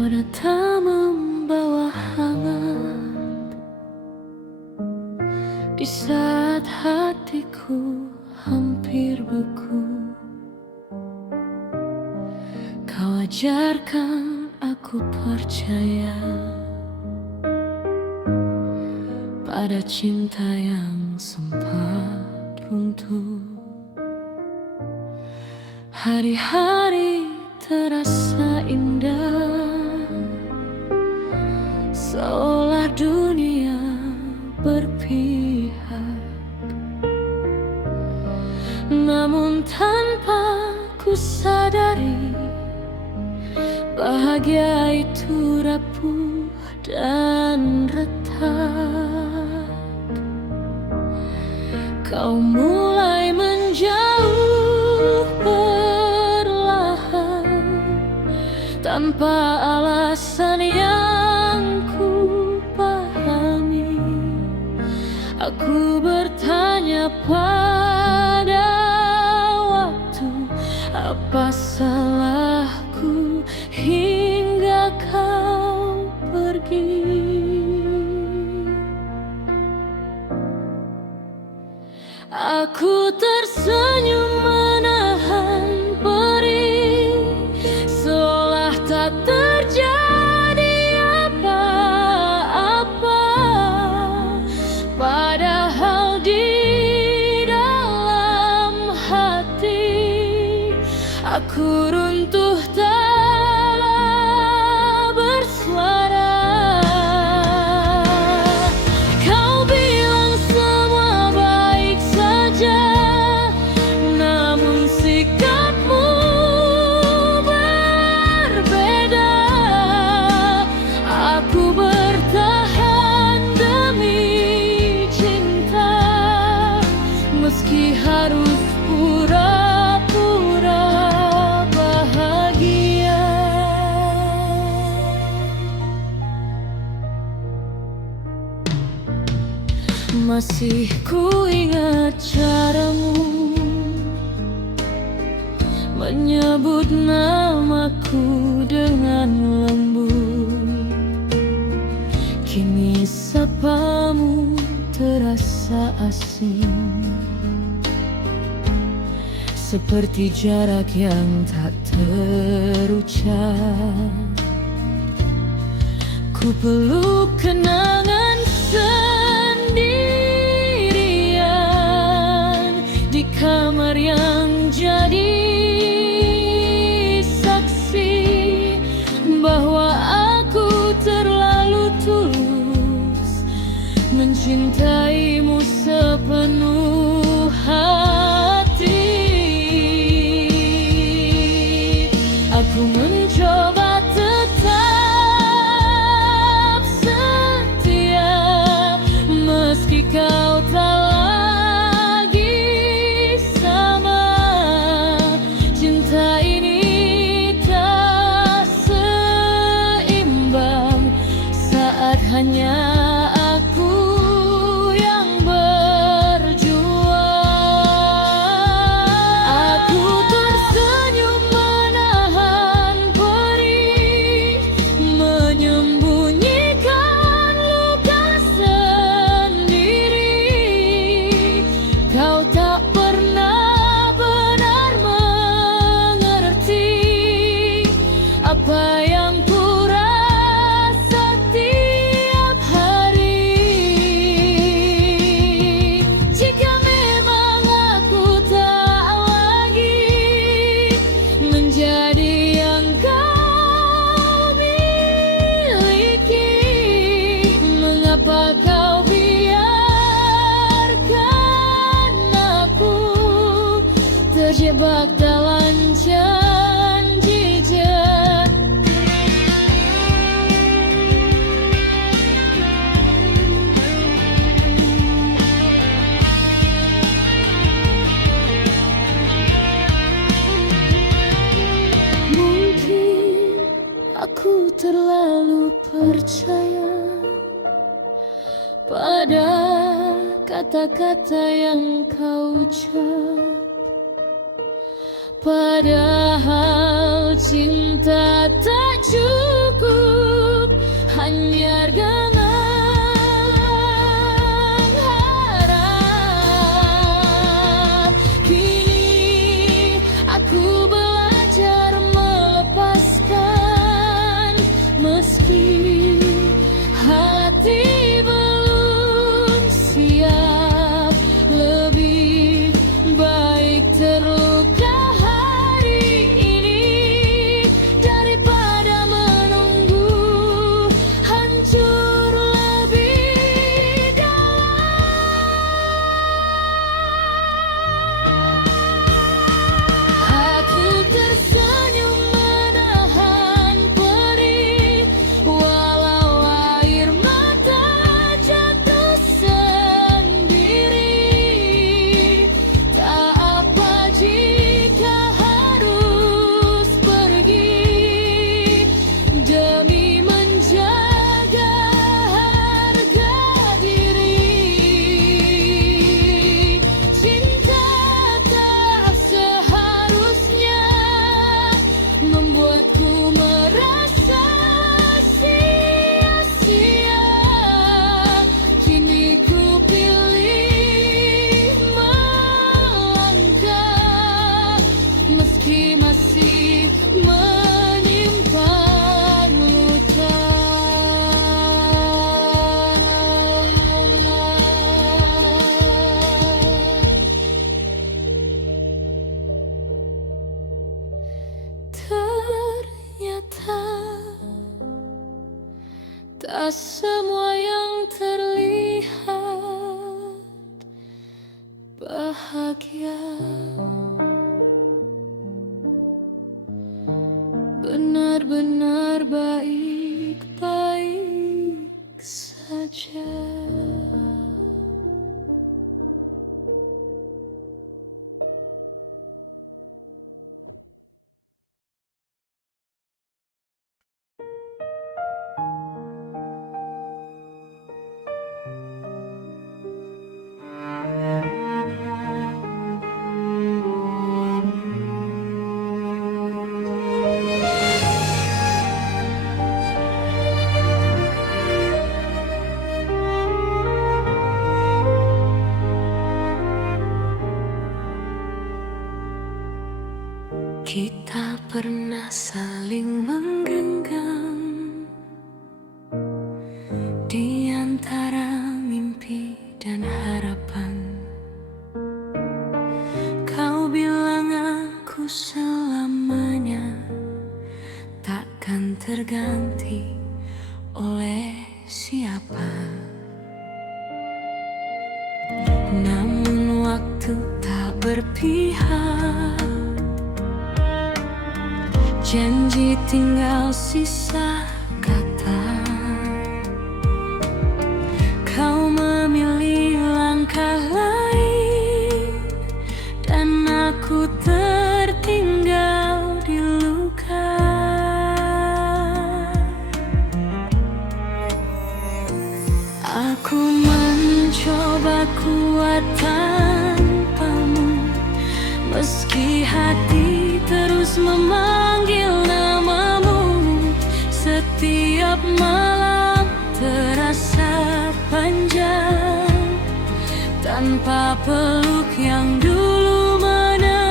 Kau datang membawa hangat di saat hatiku hampir beku. Kau ajarkan aku percaya pada cinta yang sempat runtuh. Hari-hari terasa indah, seolah dunia berpihak. Namun tanpa ku sadari, bahagia itu rapuh dan retak. Kau mulai menjauh perlahan, tanpa alasan yang ku pahami. Aku bertanya pada waktu, apa salahku hingga kau pergi. Aku tersenyum menahan perih, seolah tak terjadi apa-apa. Padahal di dalam hati aku runtuh tak bersuara. Kau bilang semua baik saja, namun sikapmu berbeda. Aku bertahan demi cinta, meski harus pura-pura bahagia. Masih ku ingat caramu menyebut namaku dengan lembut. Kini sapamu terasa asing, seperti jarak yang tak terucap. Ku peluk kenangan sendirian di kamar yang jadi saksi bahwa aku terlalu tulus mencintaimu sepenuh hati. Aku mencoba tetap setia, meski kau tak lagi sama. Cinta ini tak seimbang saat hanya aku yang berjuang. Aku tersenyum menahan perih, menyembunyikan luka sendiri. Kau tak pernah benar mengerti apa yang ku rasa tiap hari. Jika memang aku tak lagi menjadi yang kau miliki, mengapa kau biarkan aku terjebak dalam janji-janji? Mungkin aku terlalu percaya pada kata-kata yang kau ucap. Padahal cinta tak cukup Anyar gangang harap. Kini aku belajar melepaskan, meski hati belum siap. Lebih baik terluka hari ini daripada menunggu hancur lebih dalam. Aku tersenyum menahan perih, walau air mata jatuh sendiri. Tak apa jika harus pergi demi menjaga harga diri. Cinta tak seharusnya membuatku merasa sia-sia. Kini ku pilih melangkah, meski masih menyimpan luka. Ternyata tak semua yang terlihat bahagia. Benar-benar baik-baik saja. Kita pernah saling menggenggam di antara mimpi dan harapan. Kau bilang aku selamanya takkan terganti oleh siapa. Namun waktu tak berpihak, janji tinggal sisa kata. Kau memilih langkah lain dan aku tertinggal di luka. Aku mencoba kuat tanpamu, meski hati terus memanggil namamu. Setiap malam terasa panjang tanpa peluk yang dulu menenangkan.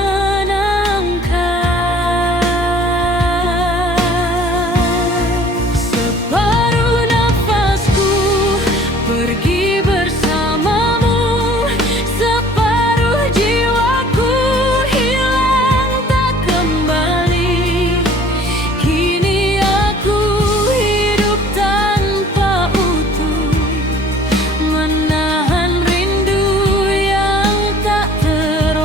Separuh nafasku pergi bersamamu, separuh jiwaku hilang tak kembali. Kini aku hidup tanpa utuh, menahan rindu yang tak terobati.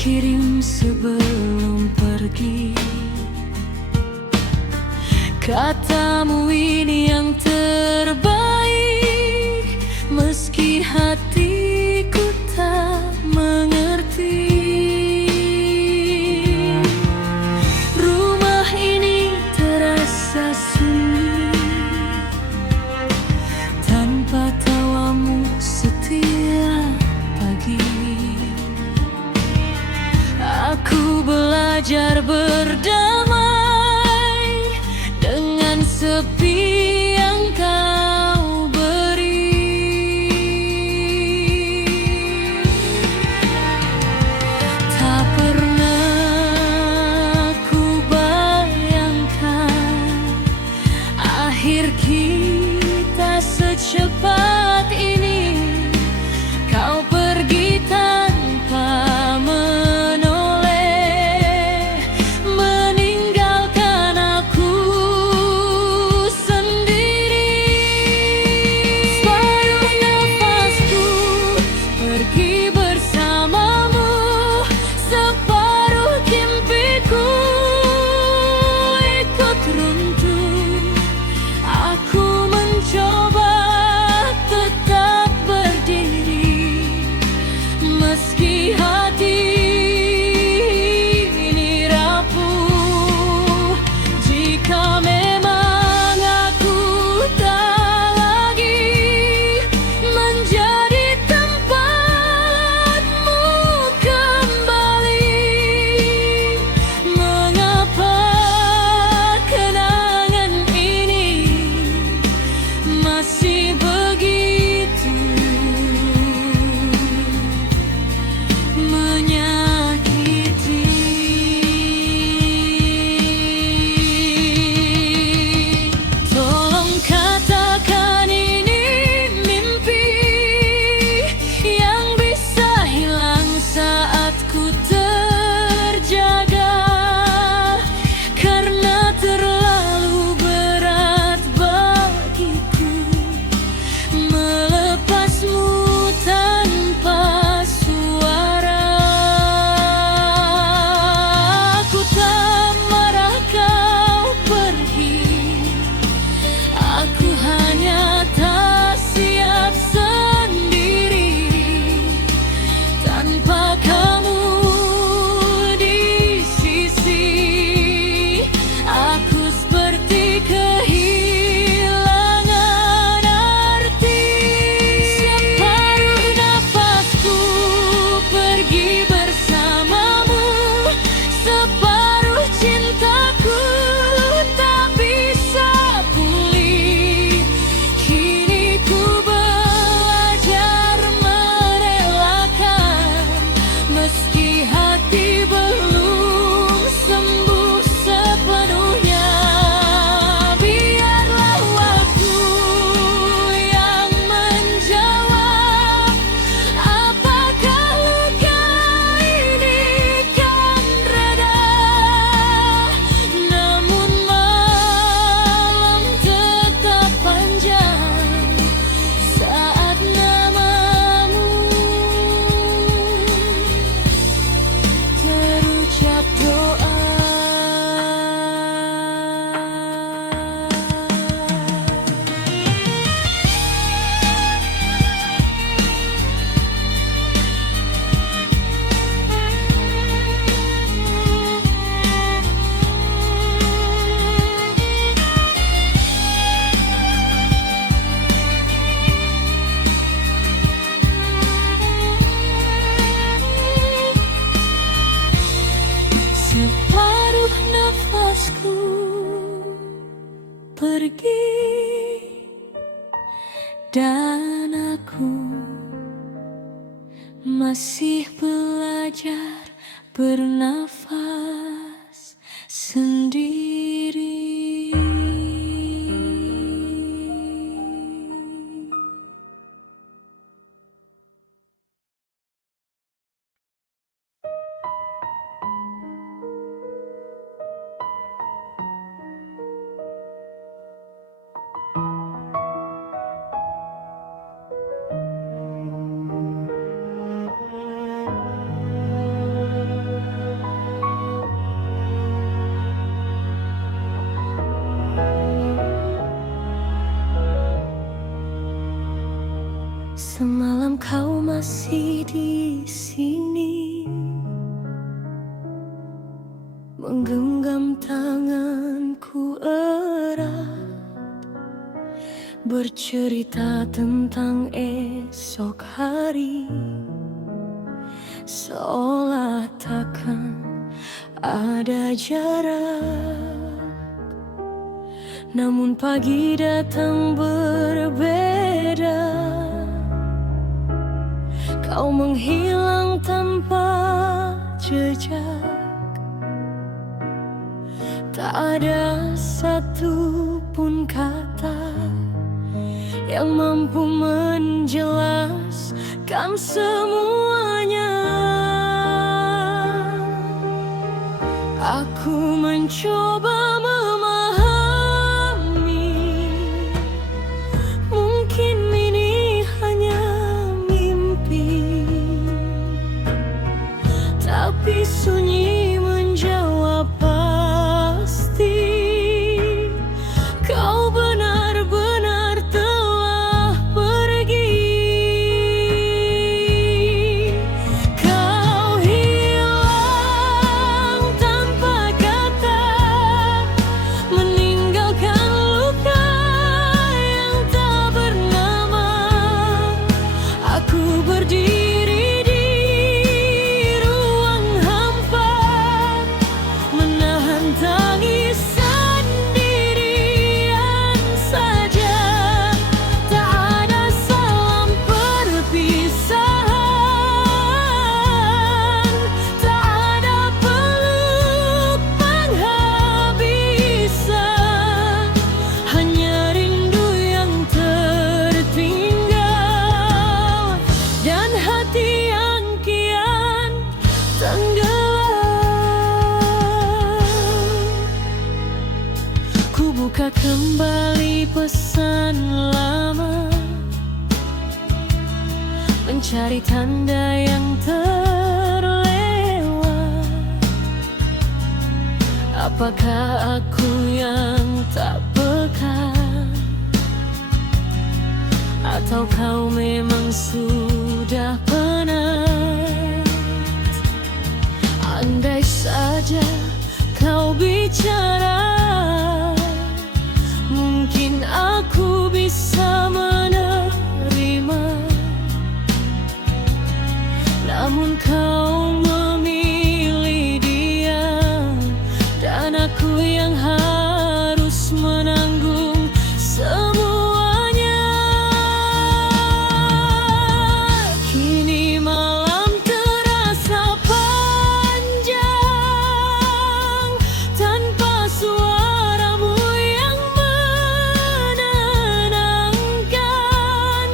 kirim sebelum pergi. Katamu ini yang terbaik, meski hatiku tak mengerti. Rumah ini terasa sunyi tanpa tawamu setiap pagi. Aku belajar berdamai dengan sepi yang kau beri. Tak pernah ku bayangkan akhir kita secepat ini. Kau pergi tanpa menoleh, meninggalkan aku sendiri. Separuh nafasku pergi bersamamu, separuh mimpiku ikut runtuh. Aku mencoba tetap berdiri, meski hati ini rapuh. Jika memang aku tak lagi menjadi tempatmu kembali, mengapa kenangan ini masih begitu menyakiti? Tolong katakan ini mimpi yang bisa hilang saat ku terjaga, karena terlalu berat bagiku melepasmu tanpa suara. Aku tak marah kau pergi, aku hanya tak siap sendiri tanpa kamu di sisi. Aku seperti kehilangan arti. Separuh nafasku pergi bersamamu, separuh cintaku tak bisa pulih. Kini ku belajar merelakan, meski hati belum sembuh sepenuhnya. Biarlah waktu yang menjawab apakah luka ini kan reda. Namun malam tetap panjang saat namamu terucap doa. Separuh nafasku pergi, dan aku masih belajar bernafas sendiri. sini, menggenggam tanganku erat, bercerita tentang esok hari, seolah takkan ada jarak. Namun pagi datang berbeda, kau menghilang tanpa jejak. Tak ada satupun kata yang mampu menjelaskan semuanya. Aku mencoba memahami, mungkin ini hanya mimpi, tapi sunyi menjawab pasti. Kau benar-benar telah pergi. Kau hilang tanpa kata, meninggalkan luka yang tak bernama. Aku berdiri di ruang hampa, menahan tangis sendirian saja. Tak ada salam perpisahan, tak ada peluk penghabisan, hanya rindu yang tertinggal dan hati yang kian tenggelam. Ku buka kembali pesan lama, mencari tanda yang terlewat. Apakah aku yang tak peka, atau kau memang sudah penat? Andai saja kau bicara, mungkin aku bisa menerima. Namun kau memilih diam, dan aku yang harus menanggung semuanya. Kini malam terasa panjang tanpa suaramu yang menenangkan.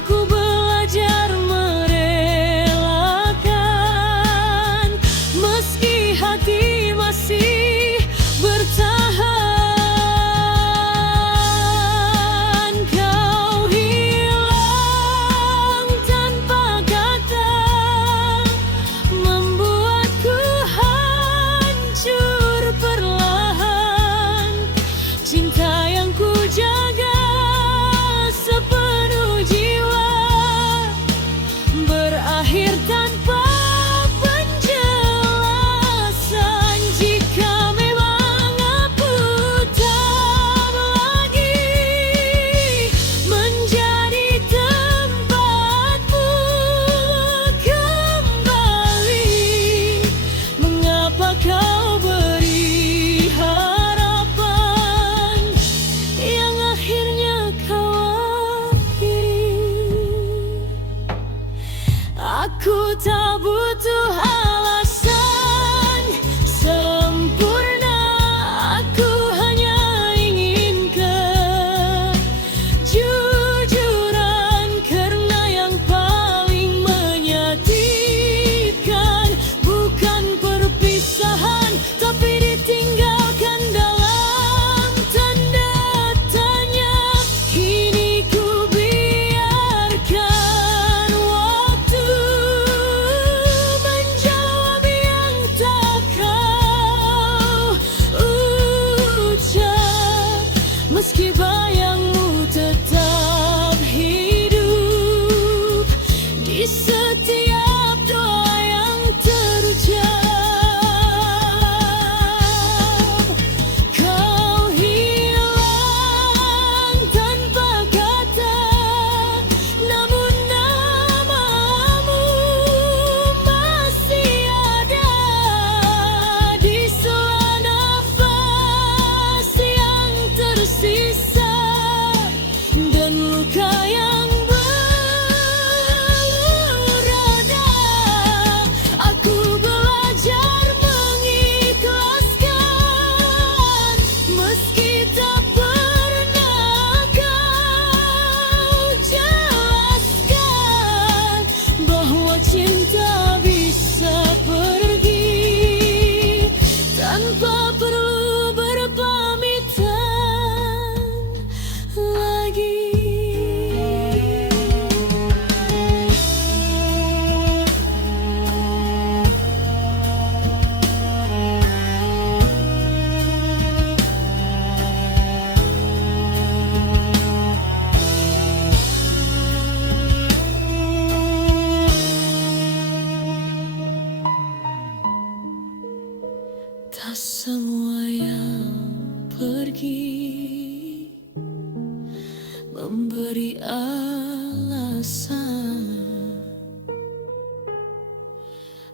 Aku belajar merelakan, meski hati masih bertahan. Kau hilang tanpa kata, membuatku hancur perlahan. Cinta yang ku jaga sepenuh jiwa berakhir tanpa penjelasan. Jika memang aku tak lagi menjadi tempatmu kembali, mengapa kau beri harapan yang akhirnya kau akhiri? Aku tak butuh alasan sempurna, aku hanya ingin kejujuran, karena yang paling menyakitkan bukan perpisahan, tapi ditinggalkan dalam tanda tanya. Kini ku biarkan waktu semua yang pergi memberi alasan,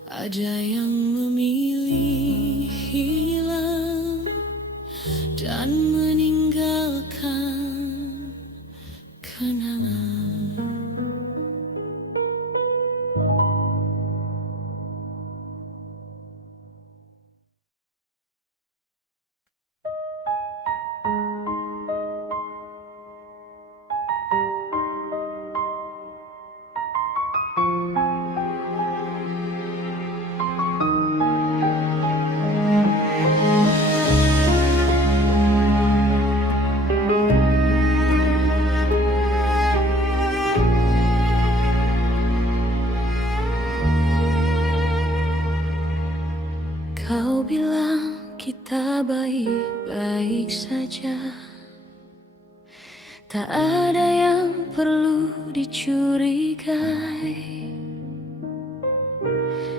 ada yang memilih hilang dan meninggalkan kenangan. Kau bilang kita baik-baik saja, tak ada yang perlu dicurigai.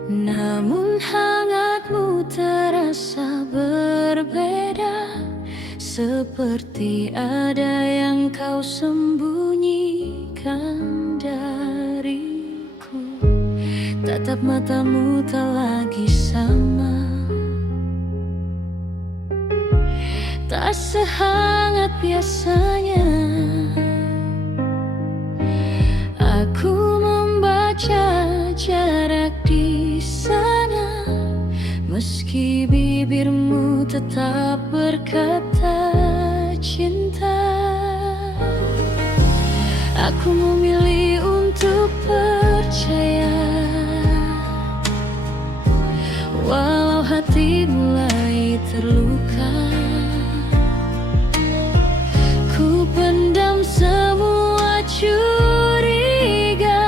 Namun hangatmu terasa berbeda, seperti ada yang kau sembunyikan dariku. Tatap matamu tak lagi sama, tak sehangat biasanya. Aku membaca jarak di sana, meski bibirmu tetap berkata cinta. Aku memilih untuk percaya, walau hati mulai terluka. Ku pendam semua curiga,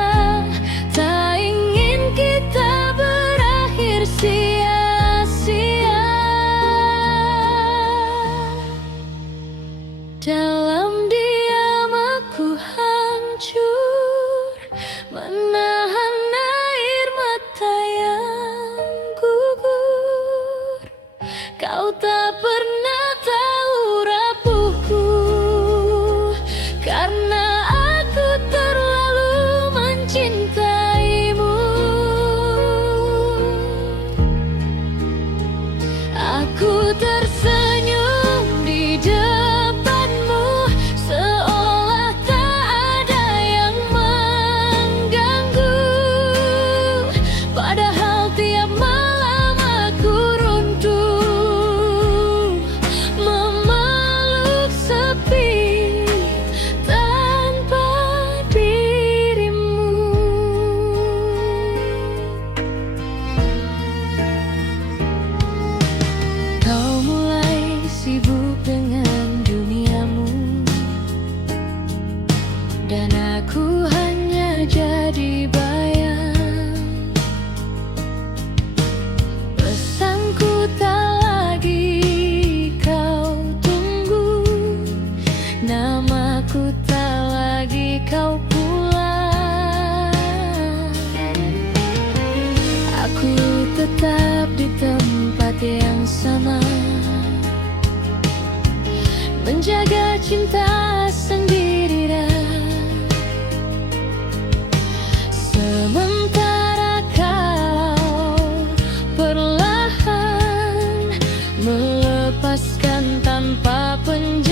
tak ingin kita berakhir sia-sia. Dalam diam aku hancur, menahan air mata yang gugur. Kau tak pernah tahu rapuhku, karena aku terlalu mencintaimu. Aku tersenyum di depanmu, seolah tak ada yang mengganggu. Padahal tiap malam aku runtuh, memeluk sepi tanpa dirimu. Kau mulai sibuk dengan duniamu, dan aku hanya jadi bayang. Pesanku tak lagi kau tunggu, namaku tak lagi kau pulang. Aku tetap di tempat yang sama, menjaga cinta sendirian. Sementara kau perlahan melepaskan tanpa penjelasan.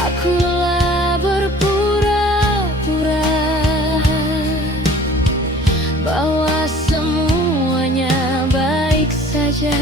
Aku lelah berpura-pura bahwa semuanya baik saja.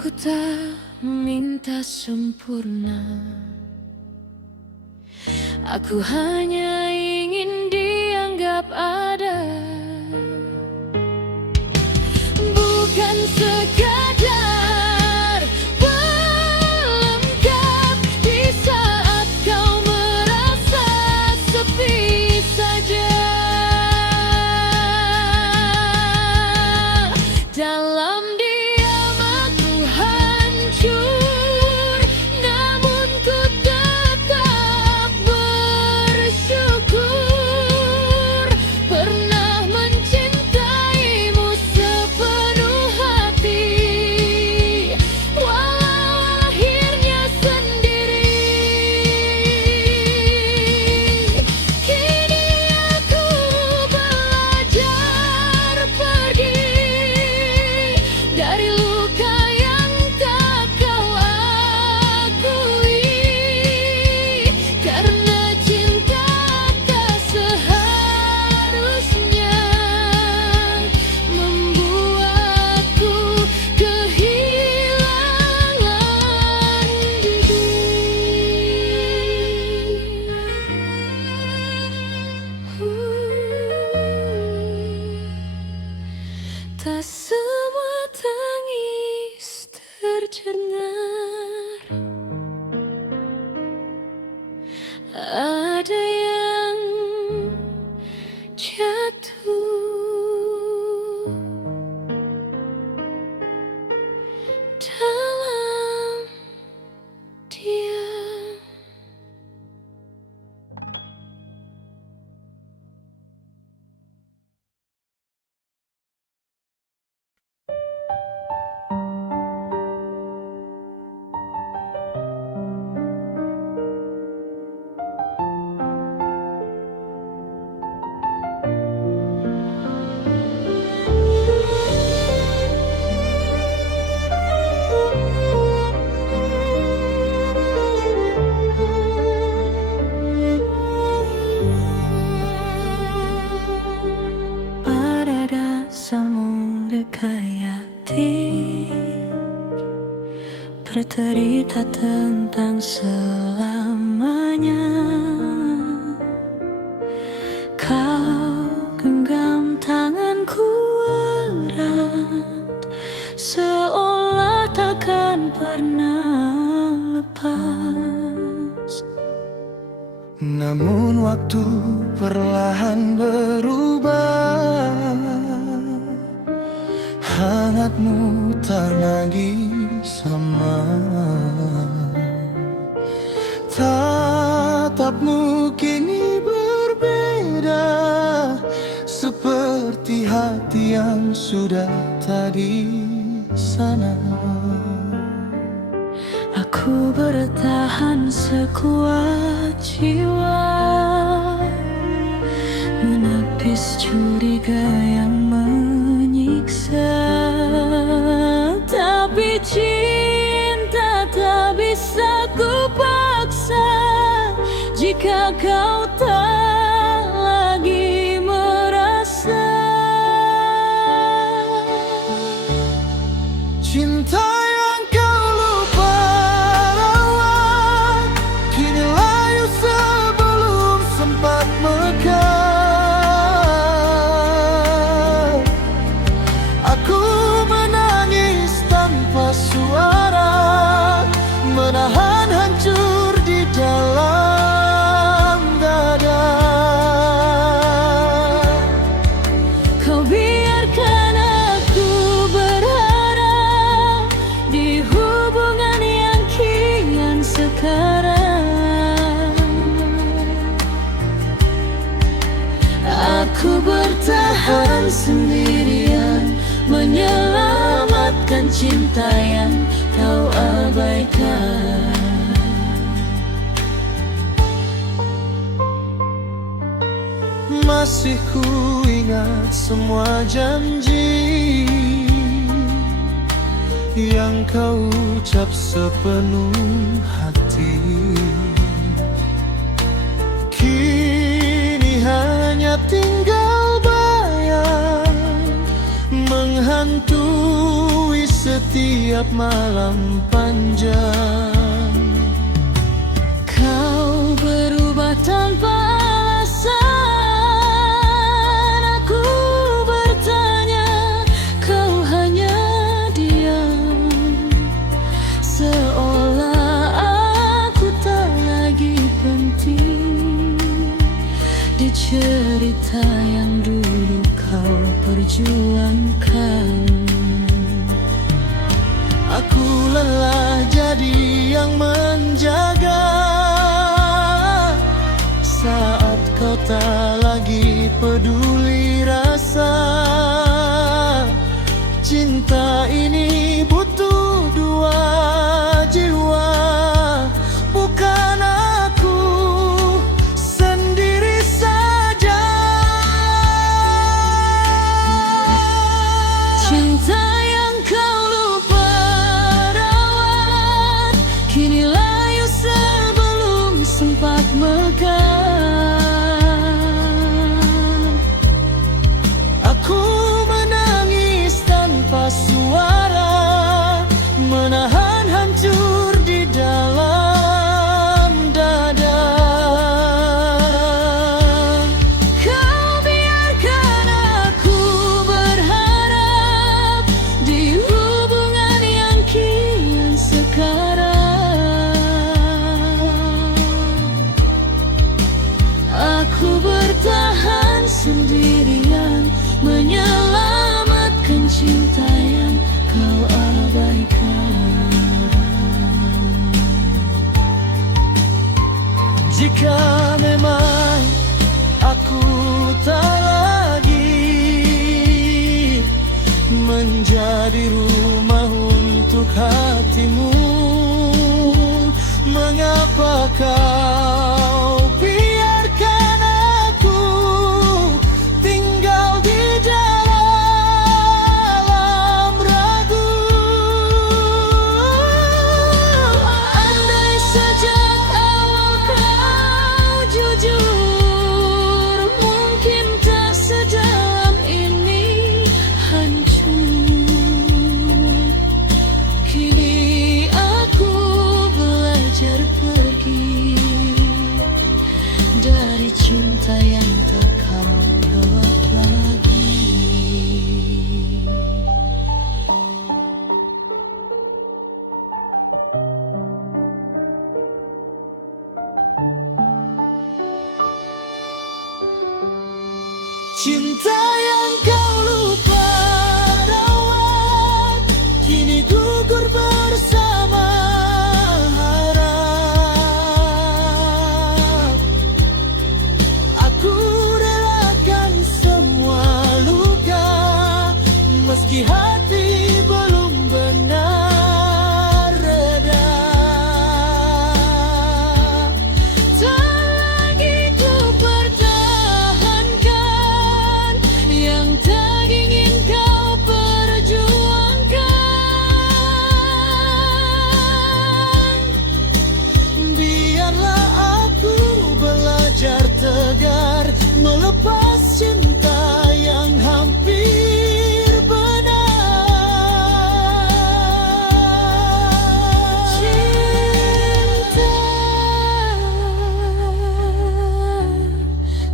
Aku tak minta sempurna, aku hanya ingin dianggap ada, bukan sekadar pelengkap di saat kau merasa sepi saja. Dalam diam aku hancur, namun ku tetap bersyukur pernah mencintaimu sepenuh hati, walau akhirnya sendiri. Kini aku belajar pergi dari luka yang tak kau akui, karena cinta tak seharusnya membuatku kehilangan diri. Tak semua tangis terdengar, ada yang jatuh dalam diam. Pada dasarmu dekayati, bercerita tentang selamanya. Kau genggam tanganku erat, seolah takkan pernah lepas. Namun waktu perlahan berubah, hangatmu tak lagi sama. Tatapmu kini berbeda, seperti hati yang sudah tadi sana. Aku bertahan sekuat jiwa, menepis curiga yang menyiksa. Tapi cinta tak bisa ku paksa, jika kau tak lagi merasa. Cinta yang kau lupa rawat, kini layu sebelum sempat mekar. Aku menangis tanpa suara, menahan hancur di dalam dada. Kau biarkan aku berharap di hubungan yang kian sekarang. Aku bertahan sendirian, menyelamatkan cinta yang kau abaikan. Masih ku ingat semua janji yang kau ucap sepenuh hati. Kini hanya tinggal bayang menghantui setiap setiap malam panjang. Kau berubah tanpa alasan. Aku bertanya, kau hanya diam, seolah aku tak lagi penting di cerita yang dulu kau perjuangkan. Aku lelah jadi yang menjaga saat kau tak lagi peduli rasa. Cinta ini butuh dua jiwa, bukan aku sendiri saja. Cinta yang kau lupa rawat, kini layu sebelum sempat mekar. Aku menangis tanpa suara, menahan hancur di dalam dada. Kau biarkan aku berharap di hubungan yang kian sekarang. Aku bertahan sendirian, menyelamatkan cinta yang kau abaikan. Jika memang aku tak lagi menjadi rumah untuk hatimu, mengapa kau biarkan aku tinggal di dalam ragu? Andai sejak awal kau jujur, mungkin tak sedalam ini hancur. Kini aku belajar pergi dari cinta yang tak kau rawat lagi. Cinta yang kau lupa rawat, kini gugur bersama harap. Aku relakan semua luka, meski hati belum benar reda. Tak lagi ku pertahankan yang tak ingin kau perjuangkan. Biarlah aku belajar tegar, melepas cinta yang hampir benar. Cinta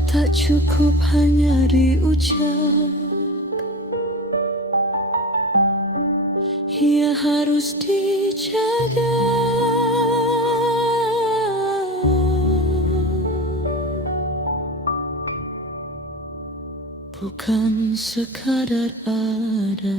tak cukup hanya diucap, ia harus dijaga. Bukan sekadar ada.